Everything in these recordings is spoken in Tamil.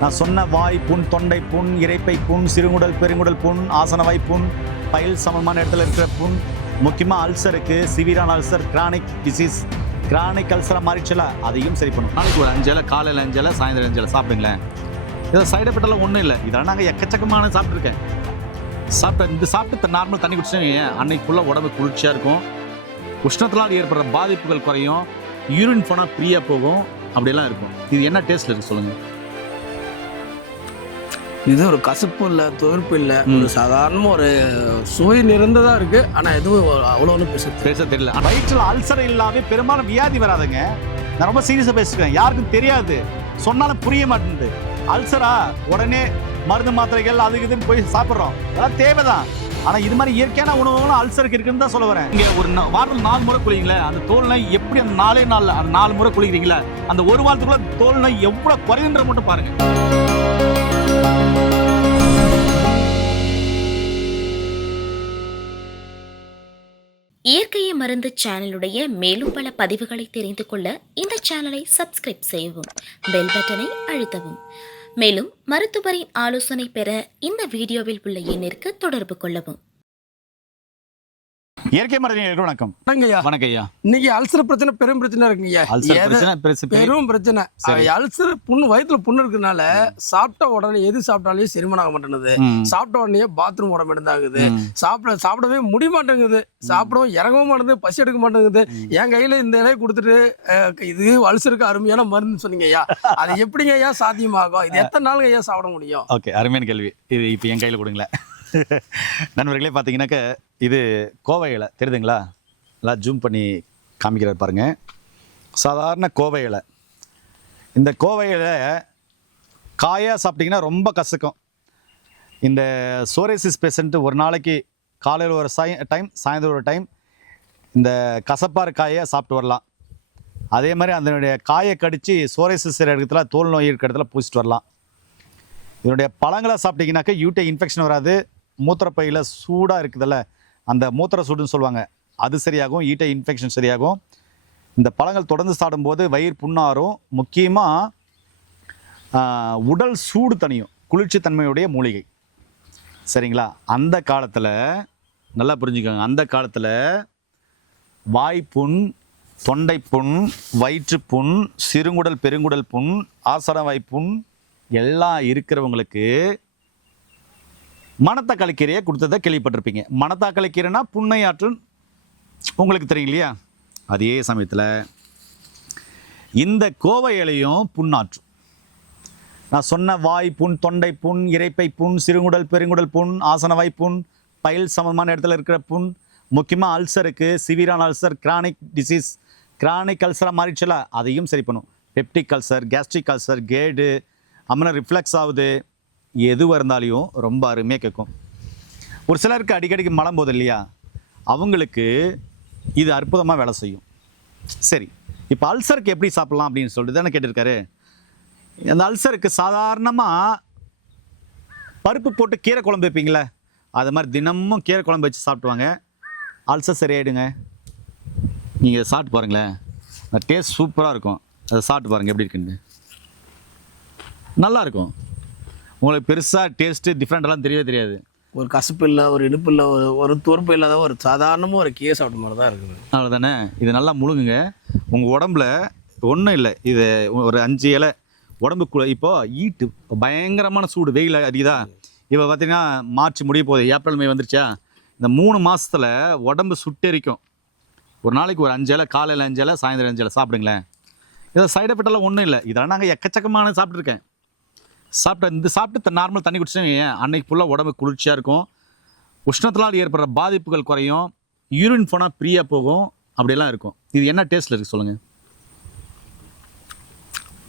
நான் சொன்ன வாய் புண், தொண்டை புண், இரைப்பை புண், சிறுகுடல் பெருங்குடல் புண், ஆசனவாய் புண், பயில் சமமான இடத்துல இருக்கிற புண், முக்கியமாக அல்சருக்கு, சிவிரான அல்சர், கிரானிக் டிசீஸ், கிரானிக் அல்சராக மாறிச்சல அதையும் சரி பண்ணும். நாளைக்கு ஒரு 5 இலை, காலையில் 5 இலை, சாயந்தரம் 5 இலை சாப்பிடுங்களேன். இதை சைடு எஃபெக்டெல்லாம் ஒன்றும் இல்லை. இதெல்லாம் நாங்கள் எக்கச்சக்கமான சாப்பிட்ருக்கேன். சாப்பிட்டு நார்மல் தண்ணி குடிச்சோன்னு அன்னைக்கு ஃபுல்லாக உடம்பு குளிர்ச்சியாக இருக்கும். உஷ்ணத்தினால் ஏற்படுற பாதிப்புகள் குறையும். யூரின் போனால் ஃப்ரீயாக போகும். அப்படியெல்லாம் இருக்கும். இது என்ன டேஸ்ட்டில் இருக்குது சொல்லுங்கள்? இது ஒரு கசப்பு இல்லை, துவர்ப்பு இல்லை, ஒரு சாதாரண ஒரு சுவை நிறைந்ததா இருக்கு. ஆனால் எதுவும் அவ்வளோ ஒன்றும் பேச தெரியல. வயிற்றில் அல்சர் இல்லாமல் பெரும்பாலும் வியாதி வராதுங்க. நான் ரொம்ப சீரியஸாக பேசுகிறேன். யாருக்கும் தெரியாது, சொன்னாலும் புரிய மாட்டேங்குது. அல்சரா உடனே மருந்து மாத்திரைகள் அது இதுன்னு போய் சாப்பிட்றோம். அதெல்லாம் தேவைதான். ஆனால் இது மாதிரி இயற்கையான உணவுகளும் அல்சருக்கு இருக்குன்னு தான் சொல்ல வரேன். இங்கே ஒரு வாரத்தில் 4 முறை குளிங்களே, அந்த தோல் நோய் எப்படி அந்த 4 முறை குளிக்கிறீங்களா, அந்த ஒரு வாரத்துக்குள்ள தோல் நோய் எவ்வளோ குறையுன்ற மட்டும் பாருங்க. இயற்கையை மருந்து சேனலுடைய மேலும் பல பதிவுகளை தெரிந்து கொள்ள இந்த சேனலை சப்ஸ்கிரைப் செய்யவும், பெல் பட்டனை அழுத்தவும். மேலும் மருத்துவரின் ஆலோசனை பெற இந்த வீடியோவில் உள்ள எண்ணிற்கு தொடர்பு கொள்ளவும். இயற்கை மருத்துவ வணக்கம். வணக்கம்யா. இன்னைக்கு அல்சர் பிரச்சனை பெரும் பிரச்சனை இருக்குங்கய்யா. பெரும் பிரச்சனை. அல்சர் புண்ணு, வயிற்றுல புண்ணு இருக்கிறதுனால சாப்பிட்ட உடனே எது சாப்பிட்டாலே செரிமானம் ஆக மாட்டேங்குது. சாப்பிட்ட உடனே பாத்ரூம் ஓட மாட்டேங்குது. சாப்பிடவே முடிய மாட்டேங்குது. சாப்பிடவும் இறங்கவும் மாட்டேங்குது. பசி எடுக்க மாட்டேங்குது. என் கையில இந்த இலையை கொடுத்துட்டு இது அல்சருக்கு அருமையான மருந்து சொன்னீங்க ஐயா. அது எப்படிங்க ஐயா சாத்தியமாகும்? இது எத்தனை நாளுங்க ஐயா சாப்பிட முடியும்? ஓகே, அருமையான கேள்வி. இது இப்போ என் கையில் கொடுங்களேன். நண்பர்களே, பார்த்தீங்கன்னாக்க இது கோவை இலை தெரியுதுங்களா? எல்லாம் ஜூம் பண்ணி காமிக்கிறார் பாருங்க. சாதாரண கோவை இலை. இந்த கோவை இலை காயாக சாப்பிட்டிங்கன்னா ரொம்ப கசக்கும். இந்த சோரேசிஸ் பேஷண்ட்டு ஒரு நாளைக்கு காலையில் ஒரு டைம், சாயந்தரம் ஒரு டைம் இந்த கசப்பாறு காயை சாப்பிட்டு வரலாம். அதே மாதிரி அதனுடைய காயை கடித்து சோரேசிஸ் இடத்துல, தோல் நோய் இருக்கிற இடத்துல பூசிட்டு வரலாம். இதனுடைய பழங்களை சாப்பிட்டிங்கனாக்கா யூட்டை இன்ஃபெக்ஷன் வராது. மூத்திரப்பையில் சூடாக இருக்குதுல்ல, அந்த மூத்திர சூடுன்னு சொல்லுவாங்க, அது சரியாகும். ஈட்டை இன்ஃபெக்ஷன் சரியாகும். இந்த பழங்கள் தொடர்ந்து சாப்பிடும்போது வயிறு புண்ணாரும். முக்கியமாக உடல் சூடு தணியும். குளிர்ச்சி தன்மையுடைய மூலிகை, சரிங்களா? அந்த காலத்தில் நல்லா புரிஞ்சுக்கோங்க. அந்த காலத்தில் வாய்ப்புண், தொண்டை புண், வயிற்று புண், சிறுங்குடல் பெருங்குடல் புண், ஆசனவாய் புண் எல்லாம் இருக்கிறவங்களுக்கு மணத்தக்காளி கீரையை கொடுத்ததை கேள்விப்பட்டிருப்பீங்க. மணத்தக்காளி கீரைனா புண்ணை ஆற்றும், உங்களுக்கு தெரியும் இல்லையா? அதே சமயத்தில் இந்த கோவை இலையும் புண்ணாற்றும். நான் சொன்ன வாய் புண், தொண்டை புண், இரைப்பை புண், சிறுகுடல் பெருங்குடல் புண், ஆசனவாய் புண், பயில் சமமான இடத்துல இருக்கிற புண், முக்கியமாக அல்சருக்கு, சிவிரான அல்சர், கிரானிக் டிசீஸ், கிரானிக் அல்சராக மாறிச்சல அதையும் சரி பண்ணும். பெப்டிக் அல்சர், கேஸ்ட்ரிக் அல்சர், கேடு, அம்மனை ரிஃப்ளெக்ஸ் ஆகுது, எதுவாக இருந்தாலையும் ரொம்ப அருமையாக கேட்கும். ஒரு சிலருக்கு அடிக்கடிக்கு மலம் போகுது இல்லையா, அவங்களுக்கு இது அற்புதமாக வேலை செய்யும். சரி, இப்போ அல்சருக்கு எப்படி சாப்பிட்லாம் அப்படின்னு சொல்லிட்டு தானே கேட்டிருக்காரு. அந்த அல்சருக்கு சாதாரணமாக பருப்பு போட்டு கீரை குழம்பு வைப்பீங்களே, அது மாதிரி தினமும் கீரை குழம்பு வச்சு சாப்பிட்டுவாங்க. அல்சர் சரியாயிடுங்க. நீங்கள் சாப்பிட்டு பாருங்களேன், அந்த டேஸ்ட் சூப்பராக இருக்கும். அதை சாப்பிட்டு பாருங்கள் எப்படி இருக்குன்னு. நல்லாயிருக்கும். உங்களுக்கு பெருசாக டேஸ்ட்டு டிஃப்ரெண்ட்டெல்லாம் தெரியவே தெரியாது. ஒரு கசப்பு இல்லை, ஒரு இனிப்பு இல்லை, ஒரு துவர்ப்பு இல்லாத ஒரு சாதாரணமாக ஒரு கீரை சாப்பிட்ட மாதிரி தான் இருக்குது. அவ்வளோதானே. இது நல்லா முழுங்குங்க. உங்கள் உடம்புல ஒன்றும் இல்லை. இது ஒரு 5 இலை உடம்புக்குள்ள. இப்போது ஈட்டு பயங்கரமான சூடு, வெயில் அடிக்குதா? இப்போ பார்த்தீங்கன்னா மார்ச் முடிய போகுது, ஏப்ரல் மே வந்துருச்சா? இந்த 3 மாதத்தில் உடம்பு சுட்டெரிக்கும். ஒரு நாளைக்கு ஒரு 5 இலை, காலையில் 5 இலை, சாயந்தரம் 5 இலை சாப்பிடுங்களேன். இதை சைடு எஃபெக்டெல்லாம் ஒன்றும் இல்லை. இதெல்லாம் நாங்கள் எக்கச்சக்கமான சாப்பிட்ருக்கேன். சாப்பிட்டு நார்மல் தண்ணி குடிச்சோன்னு அன்னைக்கு ஃபுல்லாக உடம்பு குளிர்ச்சியாக இருக்கும். உஷ்ணத்தினால் ஏற்படுற பாதிப்புகள் குறையும். யூரின் போனால் ஃப்ரீயாக போகும். அப்படியெல்லாம் இருக்கும். இது என்ன டேஸ்ட்டில் இருக்குது சொல்லுங்கள்?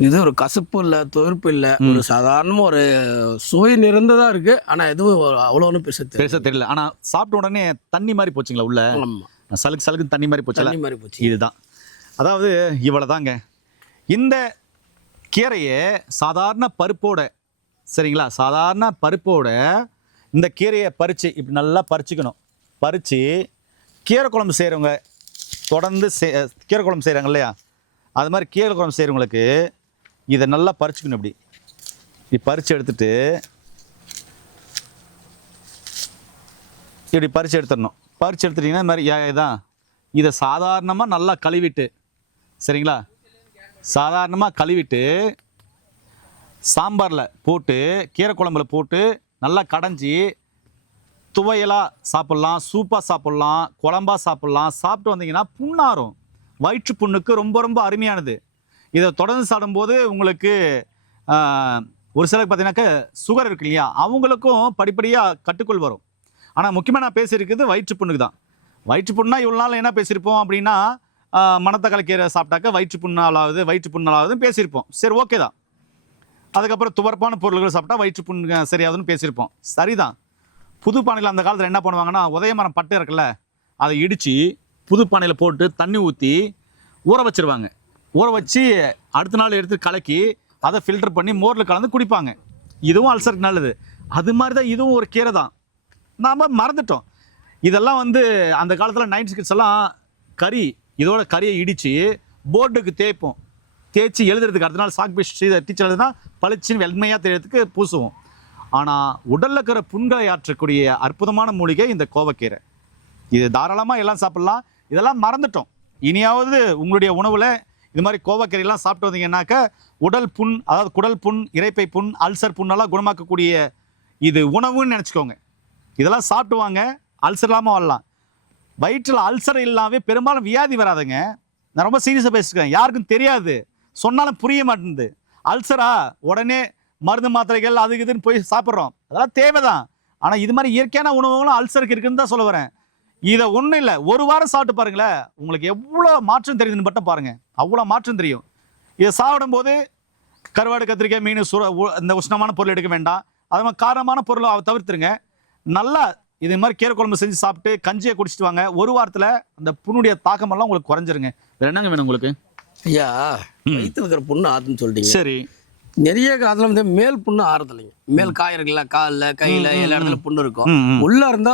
இது ஒரு கசப்பு இல்லை, துவர்ப்பு இல்லை, ஒரு சாதாரண ஒரு சுவை நிறைந்ததா இருக்கு. ஆனால் எதுவும் அவ்வளோ ஒன்றும் பேச தெரியல. ஆனால் சாப்பிட்ட உடனே தண்ணி மாதிரி போச்சுங்களா உள்ள? சலுக்கு தண்ணி மாதிரி போச்சு. இதுதான். அதாவது இவ்வளோ தாங்க. இந்த கீரையை சாதாரண பருப்போட, சரிங்களா, சாதாரண பருப்போட இந்த கீரையை பறித்து இப்படி நல்லா பறிச்சுக்கணும். பறித்து கீரை குழம்பு செய்கிறவங்க, தொடர்ந்து கீரை குழம்பு செய்கிறாங்க இல்லையா, அது மாதிரி கீரை குழம்பு செய்கிறவங்களுக்கு இதை நல்லா பறிச்சுக்கணும். இப்படி இப்படி பறித்து எடுத்துட்டு இப்படி பறித்து எடுத்துடணும். பறித்து எடுத்துட்டிங்கன்னா இந்த மாதிரி இதான் இதை சாதாரணமாக நல்லா கழுவிட்டு, சரிங்களா, சாதாரணமாக கழுவிட்டு சாம்பாரில் போட்டு கீரை குழம்புல போட்டு நல்லா கடைஞ்சி துவையலாக சாப்பிட்லாம், சூப்பாக சாப்பிட்லாம், குழம்பா சாப்பிட்லாம். சாப்பிட்டு வந்தீங்கன்னா புண்ணாரும். வயிற்று புண்ணுக்கு ரொம்ப ரொம்ப அருமையானது. இதை தொடர்ந்து சாப்பிடும்போது உங்களுக்கு ஒரு சிலருக்கு பார்த்தீங்கன்னாக்க சுகர் இருக்கு இல்லையா, அவங்களுக்கும் படிப்படியாக கட்டுக்குள் வரும். ஆனால் முக்கியமாக நான் பேசியிருக்குது வயிற்று புண்ணுக்கு தான். வயிற்று புண்ணா இவ்வளோ நாள் என்ன பேசியிருப்போம் அப்படின்னா, மணத்தக்காளி கீரை சாப்பிட்டாக்க வயிற்று புண்ணாலாவதுன்னு பேசியிருப்போம். சரி, ஓகே தான். அதுக்கப்புறம் துவர்ப்பான பொருள்கள் சாப்பிட்டா வயிற்று புண்ணு சரியாகுதுன்னு பேசியிருப்போம். சரிதான். புது பானையில் அந்த காலத்தில் என்ன பண்ணுவாங்கன்னா, உதயமரம் பட்டை இருக்குல்ல, அதை இடித்து புது பானையில் போட்டு தண்ணி ஊற்றி ஊற வச்சுருவாங்க. ஊற வச்சு அடுத்த நாள் எடுத்து கலக்கி அதை ஃபில்டர் பண்ணி மோரில் கலந்து குடிப்பாங்க. இதுவும் அல்சருக்கு நல்லது. அது மாதிரி தான் இதுவும் ஒரு கீரை தான். நாம் மறந்துட்டோம். இதெல்லாம் அந்த காலத்தில் 90s கிட்ஸ் எல்லாம் இதோட கறியை இடித்து போர்டுக்கு தேய்ச்சி எழுதுறதுக்கு அடுத்த நாள் சாக் பீஸ் டீச்சர் எழுதுனா பளிச்சுன்னு வெண்மையாக தெரியறதுக்கு பூசுவோம். ஆனால் உடலில் இருக்கிற புண்களை ஆற்றக்கூடிய அற்புதமான மூலிகை இந்த கோவக்கீரை. இது தாராளமாக எல்லாம் சாப்பிட்லாம். இதெல்லாம் மறந்துட்டோம். இனியாவது உங்களுடைய உணவில் இது மாதிரி கோவக்கீரையெல்லாம் சாப்பிட்டு வந்தீங்கன்னாக்க உடல் புண், அதாவது குடல் புண், இரைப்பை புண், அல்சர் புண்ணெல்லாம் குணமாக்கக்கூடிய இது உணவுன்னு நினச்சிக்கோங்க. இதெல்லாம் சாப்பிட்டு வாங்க, அல்சர் இல்லாமல் வரலாம். வயிற்றில் அல்சர் இல்லாமல் பெரும்பாலும் வியாதி வராதுங்க. நான் ரொம்ப சீரியஸாக பேசிக்கிறேன். யாருக்கும் தெரியாது, சொன்னாலும் புரிய மாட்டேங்குது. அல்சரா உடனே மருந்து மாத்திரைகள் அதுக்கு இதுன்னு போய் சாப்பிட்றோம். அதெல்லாம் தேவைதான். ஆனால் இது மாதிரி இயற்கையான உணவுகளும் அல்சருக்கு இருக்குன்னு தான் சொல்ல வரேன். இதை ஒன்றும் இல்லை, ஒரு வாரம் சாப்பிட்டு பாருங்களேன், உங்களுக்கு எவ்வளோ மாற்றம் தெரியுதுன்னு மட்டும் பாருங்கள். அவ்வளோ மாற்றம் தெரியும். இதை சாப்பிடும்போது கருவாடு, கத்திரிக்காய், மீன், இந்த உஷ்ணமான பொருள் எடுக்க வேண்டாம். அது மாதிரி காரமான பொருளை தவிர்த்துருங்க. நல்லா இது மாதிரி கீரை குழம்பு செஞ்சு சாப்பிட்டு கஞ்சியை குடிச்சிட்டு வாங்க. ஒரு வாரத்தில் அந்த புண்ணுடைய தாக்கமெல்லாம் உங்களுக்கு குறைஞ்சிருங்க. வேறு என்னங்க வேணும் உங்களுக்கு? ஐயா, வயிற்றுல இருக்கிற புண்ணு ஆறுதுன்னு சொல்லிட்டீங்க. சரி. நிறைய காலத்துல மேல் புண்ணு ஆறுது இல்லைங்க. மேல் காய் இருக்குல்ல, காலில், கையில், எல்லா இடத்துல புண்ணு இருக்கும். உள்ள இருந்தா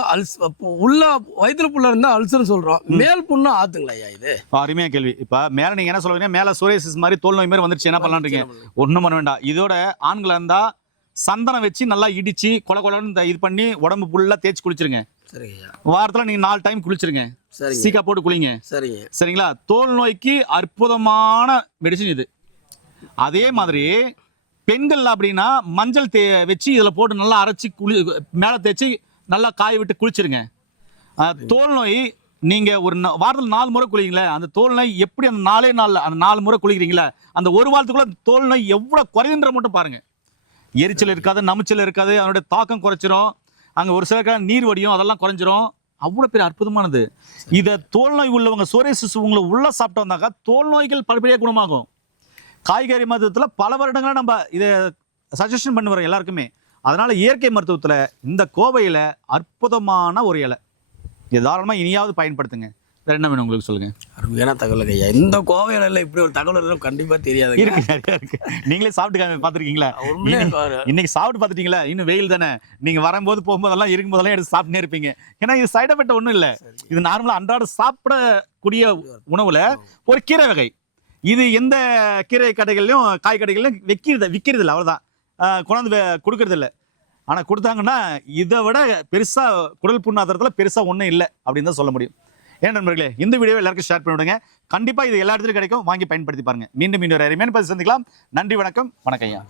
வயிற்றுல புண்ணு இருந்தா அல்சர்னு சொல்றோம். மேல் புண்ணு ஆத்துங்களா ஐயா? இது அருமையா கேள்வி. இப்ப மேல நீங்க என்ன சொல்றீங்க, மேல சோரியாசிஸ் மாதிரி தோல் நோய் மாதிரி வந்துருச்சு, என்ன பண்ணலான்றீங்க? ஒன்றும் பண்ண வேண்டாம். இதோட ஆண்களை இருந்தா சந்தனம் வச்சு நல்லா இடிச்சு கொல கொலன்னு இது பண்ணி உடம்பு ஃபுல்லா தேய்ச்சி குளிச்சிருங்க. சரிங்க. வாரத்துல நீங்க 4 டைம் குளிச்சிருங்க. சீக்கா போட்டு குளிங்க. சரிங்க. சரிங்களா? தோல் நோய்க்கு அற்புதமான மெடிசின் இது. அதே மாதிரி பெண்கள் அப்படின்னா மஞ்சள் வச்சு இதில் போட்டு நல்லா அரைச்சி மேலே தேய்ச்சி நல்லா காய விட்டு குளிச்சிருங்க. தோல் நோய் நீங்கள் ஒரு வாரத்தில் 4 முறை குளிங்களே, அந்த தோல் நோய் எப்படி அந்த 4 முறை குளிக்கிறீங்களே, அந்த ஒரு வாரத்துக்குள்ள தோல் நோய் எவ்வளோ குறையுன்ற மட்டும் பாருங்கள். எரிச்சல் இருக்காது, நமைச்சல் இருக்காது, அதனுடைய தாக்கம் குறைச்சிரும். அங்கே ஒரு சில நீர் வடியும், அதெல்லாம் குறைஞ்சிரும். அவ்வளோ பெரிய அற்புதமானது. இதை தோல் நோய் உள்ளவங்க, சோரியாசிஸ் உங்களை உள்ள சாப்பிட்டு வந்தாக்கா தோல் நோய்கள் படிப்படியாக குணமாகும். காய்கறி மருத்துவத்தில் பல வருடங்களாக நம்ம இதை சஜஷன் பண்ணி வரோம் எல்லாருக்குமே. அதனால் இயற்கை மருத்துவத்தில் இந்த கோவையில் அற்புதமான ஒரு இலை. இது தாராளமாக இனியாவது பயன்படுத்துங்க. வேறு என்ன வேணும் உங்களுக்கு சொல்லுங்கள்? அருமையான தகவல் ஐயா. இந்த கோவை இலையில் இப்படி ஒரு தகவல் கண்டிப்பாக தெரியாது. இருக்கு, நிறையா இருக்குது. நீங்களே சாப்பிட்டு பார்த்துருக்கீங்களா? இன்னைக்கு சாப்பிட்டு பார்த்துட்டீங்களா? இன்னும் வெயில் தானே, நீங்கள் வரும்போது போகும்போதெல்லாம் இருக்கும்போதெல்லாம் எடுத்து சாப்பிட்டுனே இருப்பீங்க. ஏன்னா இது சைட் எஃபெக்ட் ஒன்றும் இல்லை. இது நார்மலாக அன்றாட சாப்பிடக்கூடிய உணவில் ஒரு கீரை வகை. இது எந்த கீரை கடைகள்லையும் காய் கடைகள்லையும் விற்கிறது இல்லை, அவ்வளோதான். கொண்டாந்து கொடுக்கறது இல்லை. ஆனால் கொடுத்தாங்கன்னா இதை விட பெருசாக குடல் புண்ணாத்திரத்தில் பெருசாக ஒன்றும் இல்லை அப்படின்னு தான் சொல்ல முடியும். ஏன் நண்பர்களே, இந்த வீடியோ எல்லாருக்கும் ஷேர் பண்ணிவிடுங்க. கண்டிப்பாக இது எல்லா இடத்துலையும் கிடைக்கும், வாங்கி பயன்படுத்தி பாருங்கள். மீண்டும் ஒரு அருமையான பதிவு சந்திக்கலாம். நன்றி, வணக்கம். வணக்கம் ஐயா.